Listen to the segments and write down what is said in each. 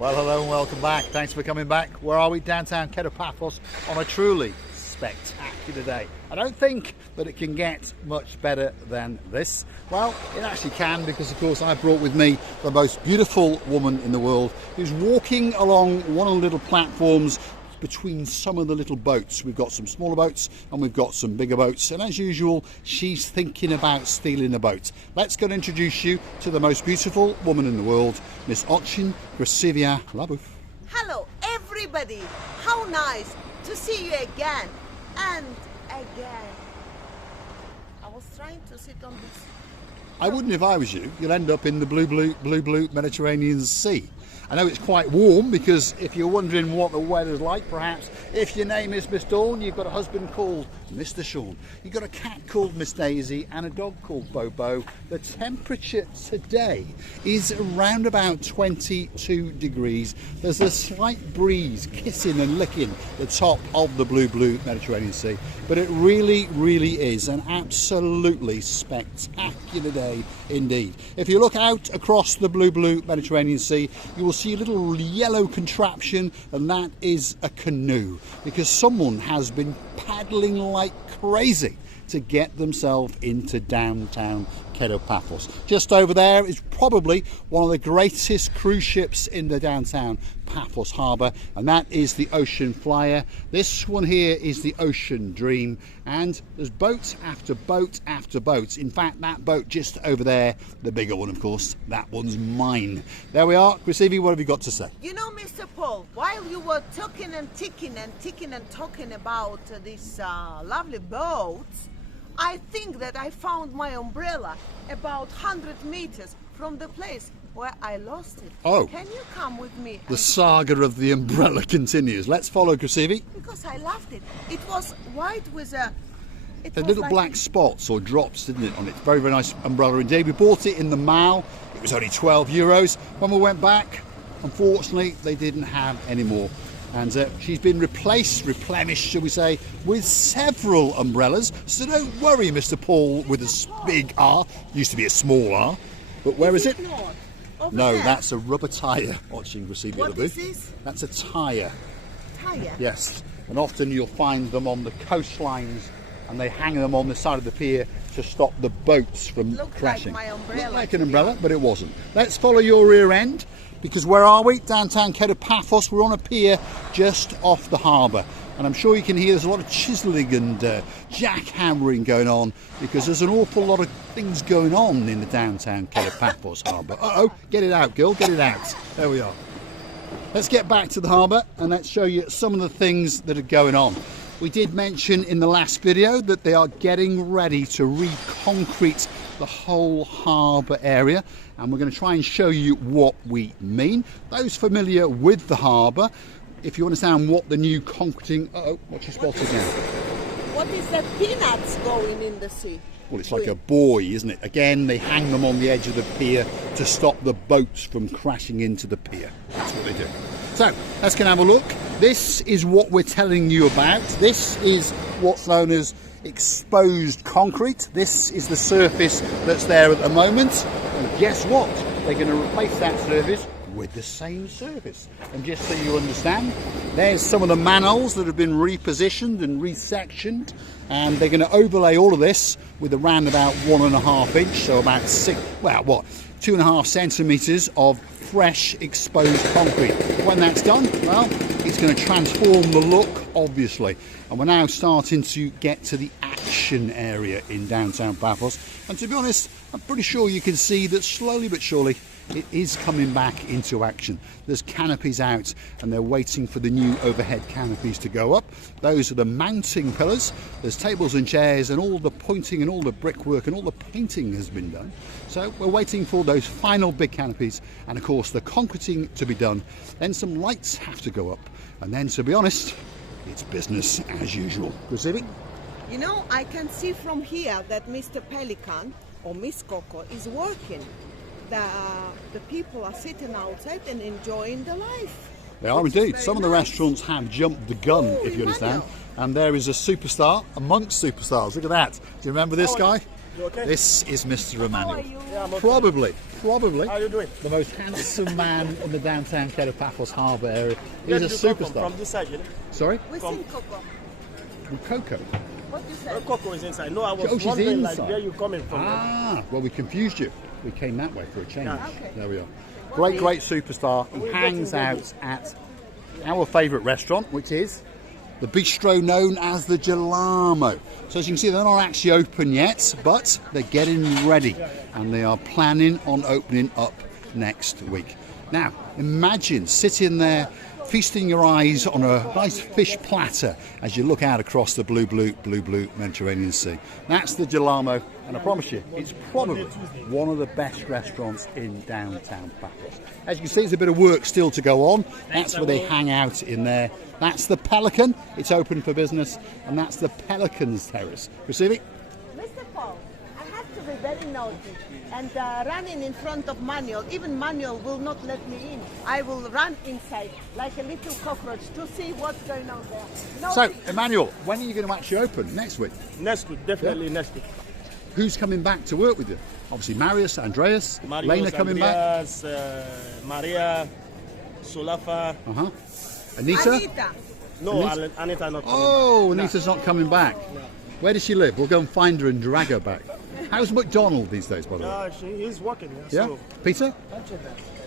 Well, hello and welcome back. Thanks for coming back. Where are we? Downtown Kato Paphos on a truly spectacular day. I don't think that it can get much better than this. Well, it actually can, because of course I brought with me the most beautiful woman in the world who's walking along one of the little platforms between some of the little boats. We've got some smaller boats and we've got some bigger boats, and as usual she's thinking about stealing a boat. Let's go and introduce you to the most beautiful woman in the world, Miss Ochin Gracivia Labuf. Hello everybody, how nice to see you again and again. I was trying to sit on this. I wouldn't if I was you. You'll end up in the blue Mediterranean Sea. I know it's quite warm, because if you're wondering what the weather's like, perhaps if your name is Miss Dawn, you've got a husband called Mr. Sean, you've got a cat called Miss Daisy and a dog called Bobo. The temperature today is around about 22 degrees. There's a slight breeze kissing and licking the top of the blue Mediterranean Sea, but it really is an absolutely spectacular day indeed. If you look out across the blue Mediterranean Sea, you will see a little yellow contraption, and that is a canoe, because someone has been paddling like crazy to get themselves into downtown Kato Paphos. Just over there is probably one of the greatest cruise ships in the downtown Paphos Harbour, and that is the Ocean Flyer. This one here is the Ocean Dream, and there's boat after boat after boat. In fact, that boat just over there, the bigger one of course, that one's mine. There we are. Gracivia, what have you got to say? You know, Mr. Paul, while you were talking and talking about these lovely boats, I think that I found my umbrella about 100 meters from the place where I lost it. Oh. Can you come with me? The saga of the umbrella continues. Let's follow Gracivia. Because I loved it. It was white with The little black spots or drops, didn't it, on it? Very nice umbrella indeed. We bought it in the mall. It was only €12. When we went back, unfortunately, they didn't have any more. And she's been replenished, shall we say, with several umbrellas. So don't worry, Mr. Paul, with a big R. Used to be a small R. But where is it? No, there. that's a rubber tyre. Watching Gracivia. What is this? That's a tyre. Tyre? Yes. And often you'll find them on the coastlines, and they hang them on the side of the pier to stop the boats from crashing. Like my umbrella. Looked like an umbrella, but it wasn't. Let's follow your rear end, because where are we? Downtown Kato Paphos. We're on a pier just off the harbour, and I'm sure you can hear there's a lot of chiselling and jackhammering going on, because there's an awful lot of things going on in the downtown Kato Paphos harbour. Uh-oh, get it out, girl, get it out. There we are. Let's get back to the harbour and let's show you some of the things that are going on. We did mention in the last video that they are getting ready to re-concrete the whole harbour area, and we're going to try and show you what we mean. Those familiar with the harbour, if you understand what the new concreting... Uh-oh, what's your spot again? What is that peanuts going in the sea? Well, it's like a buoy, isn't it? Again, they hang them on the edge of the pier to stop the boats from crashing into the pier. That's what they do. So, let's go and have a look. This is what we're telling you about. This is what's known as exposed concrete. This is the surface that's there at the moment. And guess what? They're going to replace that surface with the same surface. And just so you understand, there's some of the manholes that have been repositioned and resectioned, and they're going to overlay all of this with around about 1.5 inch, so about 2.5 centimetres of fresh exposed concrete. When that's done, well, it's going to transform the look, obviously. And we're now starting to get to the action area in downtown Paphos, and to be honest, I'm pretty sure you can see that slowly but surely it is coming back into action. There's canopies out, and they're waiting for the new overhead canopies to go up. Those are the mounting pillars. There's tables and chairs, and all the pointing and all the brickwork and all the painting has been done. So we're waiting for those final big canopies, and of course the concreting to be done. Then some lights have to go up, and then, to be honest, it's business as usual. Gracivia? You know, I can see from here that Mr. Pelican or Miss Coco is working. The people are sitting outside and enjoying the life. They are indeed. Some of the restaurants have jumped the gun, if you understand. And there is a superstar amongst superstars. Look at that. Do you remember this guy? You okay? This is Mr. Emmanuel. Yeah, I'm okay. Probably How are you doing? the most handsome man in the downtown Kato Paphos Harbour area. Where He's a did you come superstar. From this side, you know? Sorry? We sing Coco. From Coco. What you say? Coco is inside. No, I was Oh, she's wondering like inside. where you coming from. Ah, well, we confused you. We came that way for a change. Yeah. Okay. There we are. Great, great superstar. He hangs out at our favourite restaurant, which is the bistro known as the Gelamo. So as you can see, they're not actually open yet, but they're getting ready, and they are planning on opening up next week. Now, imagine sitting there, feasting your eyes on a nice fish platter as you look out across the blue Mediterranean Sea. That's the Gelamo, and I promise you, it's probably one of the best restaurants in downtown Paphos. As you can see, there's a bit of work still to go on. That's where they hang out in there. That's the Pelican. It's open for business, and that's the Pelican's Terrace. Receive it? Mr. Paul, I have to be very naughty. And running in front of Manuel, even Manuel will not let me in. I will run inside like a little cockroach to see what's going on there. So, Naughty. Emmanuel, when are you going to actually open? Next week? Next week, definitely next week. Who's coming back to work with you? Obviously, Marius, Andreas, Marius, Lena coming Andreas, Maria, Solafa. back. Anita? Anita. No, Anita? Anita not coming Oh, back. Anita's not coming back. Where does she live? We'll go and find her and drag her back. How's McDonald these days, by the way? No, he's working. Yeah? So, Peter?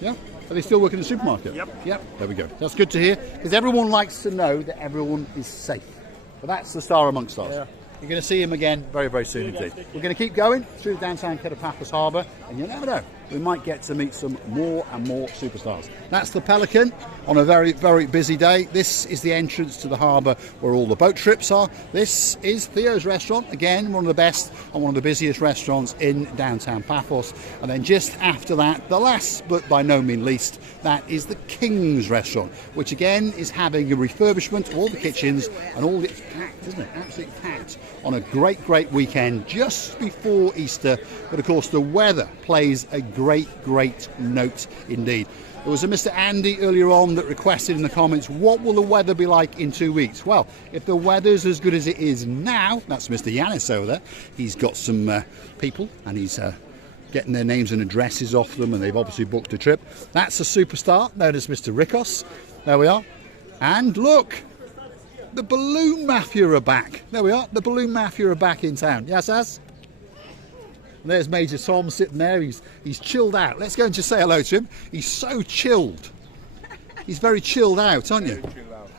Yeah? Are they still working in the supermarket? Yep. Yep. There we go. That's good to hear, because everyone likes to know that everyone is safe. But that's the star amongst stars. Yeah. You're going to see him again very, very soon indeed. We're going to keep going through the downtown Kato Paphos Harbour, and you never know, we might get to meet some more and more superstars. That's the Pelican on a very, very busy day. This is the entrance to the harbour where all the boat trips are. This is Theo's restaurant, again, one of the best and one of the busiest restaurants in downtown Paphos. And then just after that, the last but by no means least, that is the King's restaurant, which again is having a refurbishment of all the kitchens, and all it's packed, isn't it? Absolutely packed on a great, great weekend just before Easter. But of course, the weather plays a great, great note indeed. There was a Mr. Andy earlier on that requested in the comments, what will the weather be like in 2 weeks? Well, if the weather's as good as it is now, that's Mr. Yanis over there. He's got some people, and he's getting their names and addresses off them, and they've obviously booked a trip. That's a superstar known as Mr. Rikos. There we are. And look, the Balloon Mafia are back. There we are. The Balloon Mafia are back in town. Yes, as? And there's Major Tom sitting there. He's chilled out. Let's go and just say hello to him. He's so chilled. He's very chilled out, aren't you?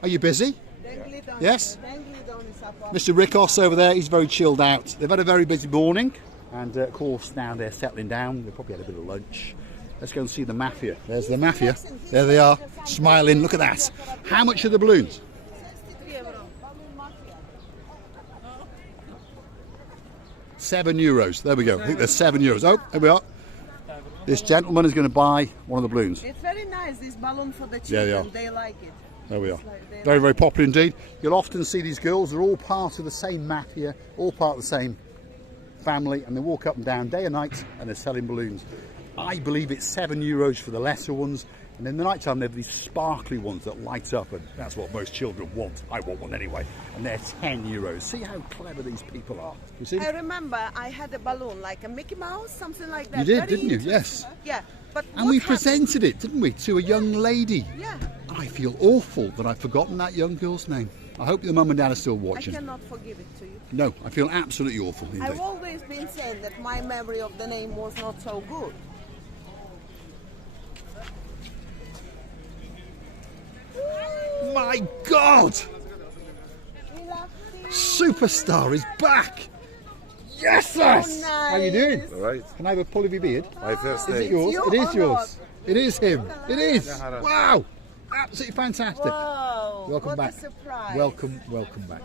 Are you busy? Yes? Mr. Rikos over there, he's very chilled out. They've had a very busy morning, and of course now they're settling down. They probably had a bit of lunch. Let's go and see the Mafia. There's the Mafia. There they are, smiling. Look at that. How much are the balloons? €7. There we go. I think there's €7. Oh, here we are. This gentleman is going to buy one of the balloons. It's very nice, this balloon for the Yeah, children. they are. They like it. There we are. They Very, very popular indeed. You'll often see these girls. They're all part of the same mafia, all part of the same family, and they walk up and down day and night, and they're selling balloons. I believe it's €7 for the lesser ones, and in the night time they have these sparkly ones that light up, and that's what most children want. I want one anyway, and they're €10. See how clever these people are. You see? I remember I had a balloon like a Mickey Mouse, something like that. You did, Very didn't you? interesting. Yes. Yeah, but And what we happened- presented it, didn't we, to a young lady. Yeah, I feel awful that I've forgotten that young girl's name. I hope the mum and dad are still I watching. cannot forgive it to you. No, I feel absolutely awful indeed. I've always been saying that my memory of the name was not so good. My God! Superstar is back! Yes, yes! So How you doing? nice. All right. Can I have a pull of your beard? My first Is it day. yours? you It is or yours. not? It is him. It is. Yeah. Wow! Absolutely fantastic. Whoa, Welcome what back. a surprise. Welcome back.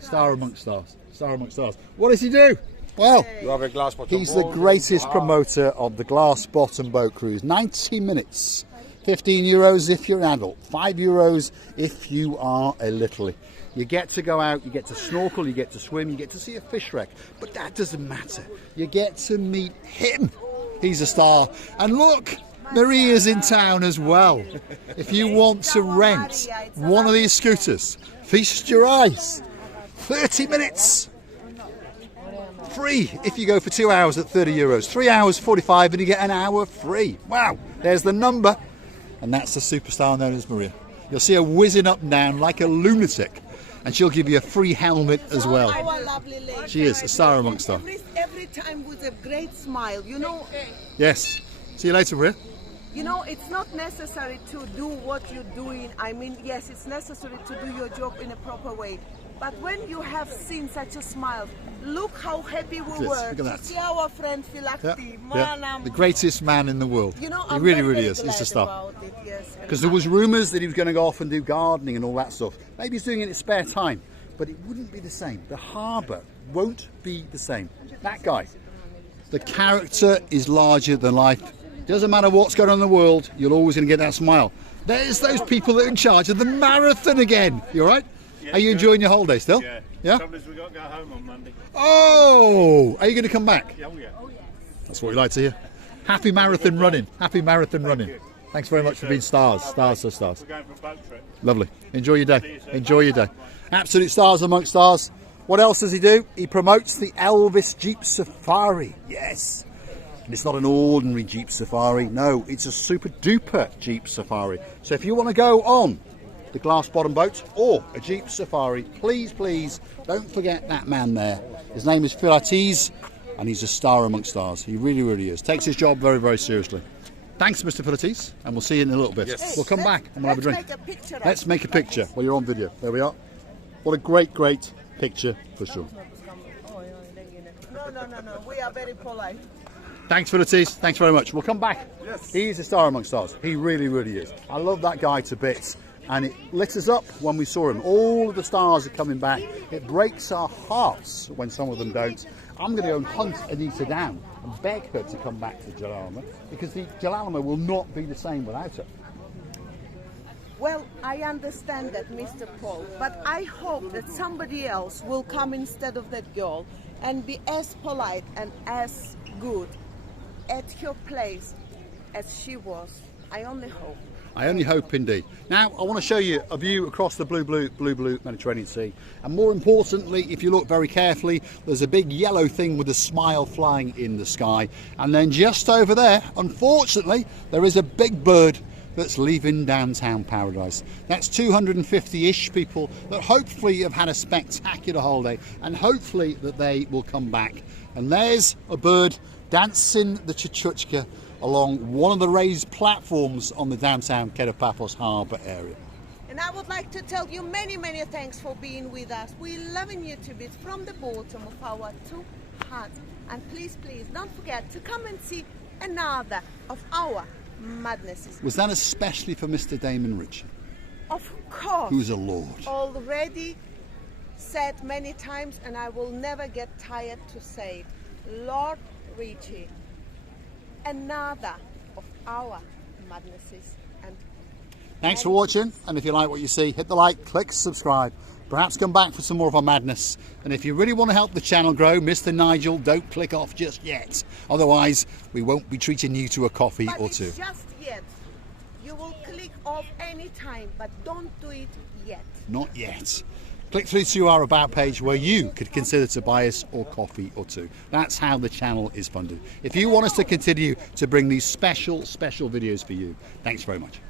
Star amongst stars. Star amongst stars. What does he do? Well, You have a glass bottom he's the boat. greatest promoter of the glass bottom boat cruise. 90 minutes. €15 if you're an adult. €5 if you are a littlie. You get to go out, you get to snorkel, you get to swim, you get to see a fish wreck. But that doesn't matter. You get to meet him. He's a star. And look, Maria's in town as well. If you want to rent one of these scooters, feast your eyes. 30 minutes. free if you go for 2 hours at 30 euros. 3 hours 45 and you get an hour free. Wow, there's the number. And that's the superstar known as Maria. You'll see her whizzing up and down like a lunatic. And she'll give you a free helmet as well. Our lovely lady. She is a star amongst stars. Every time with a great smile, you know. Yes. See you later, Maria. You know, it's not necessary to do what you're doing. I mean, yes, it's necessary to do your job in a proper way. But when you have seen such a smile, look how happy we Yes, were look at that. to see our friend Philakti. Yeah. The greatest man in the world. You know, he I'm really, very, really very is. He's a glad star. about it, yes. Because there was rumours that he was going to go off and do gardening and all that stuff. Maybe he's doing it in his spare time, but it wouldn't be the same. The harbour won't be the same. That guy, the character is larger than life. Doesn't matter what's going on in the world, you're always going to get that smile. There's those people that are in charge of the marathon again. You all right? Yeah, are you enjoying your holiday still? Yeah. Yeah? Trouble is we got to go home on Monday. Oh, are you going to come back? Oh yeah. That's what we like to hear. Happy marathon running. Happy marathon running. you. Thanks very much for being stars. Stars. We're going for a boat trip. Lovely. Enjoy your day. Enjoy your day. Absolute stars amongst stars. What else does he do? He promotes the Elvis Jeep Safari. Yes. And it's not an ordinary Jeep Safari. No, it's a super duper Jeep Safari. So if you want to go on the glass bottom boat or a Jeep Safari, please, please don't forget that man there. His name is Philates and he's a star amongst stars. He really, really is. Takes his job very, very seriously. Thanks, Mr. Philates, and we'll see you in a little bit. Yes. We'll come back and we'll have a drink. Let's make a picture. Let's make a picture while you're on video. There we are. What a great, great picture for sure. No. We are very polite. Thanks, Philates. Thanks very much. We'll come back. Yes. He's a star amongst stars. He really, really is. I love that guy to bits. And it lit us up when we saw him. All of the stars are coming back. It breaks our hearts when some of them don't. I'm going to go and hunt Anita down and beg her to come back to Jalalama because the Jalalama will not be the same without her. Well, I understand that, Mr. Paul, but I hope that somebody else will come instead of that girl and be as polite and as good at her place as she was. I only hope. I only hope indeed. Now, I want to show you a view across the blue Mediterranean Sea. And more importantly, if you look very carefully, there's a big yellow thing with a smile flying in the sky. And then just over there, unfortunately, there is a big bird that's leaving downtown paradise. That's 250-ish people that hopefully have had a spectacular holiday and hopefully that they will come back. And there's a bird dancing the chuchuchka along one of the raised platforms on the downtown Kato Paphos Harbour area. And I would like to tell you many, many thanks for being with us. We're loving you to bits from the bottom of our two hearts. And please, please, don't forget to come and see another of our madnesses. Was that especially for Mr. Damon Ritchie? Of course. Who's a lord. Already said many times, and I will never get tired to say it. Lord Ritchie. Another of our madnesses. And thanks for watching, and if you like what you see, hit the like, click subscribe, perhaps come back for some more of our madness. And if you really want to help the channel grow, Mr. Nigel, don't click off just yet, otherwise we won't be treating you to a coffee but or two. it's just yet. You will click off any time, but don't do it yet. Not yet. Click through to our About page where you could consider to buy us or coffee or two. That's how the channel is funded. If you want us to continue to bring these special videos for you, thanks very much.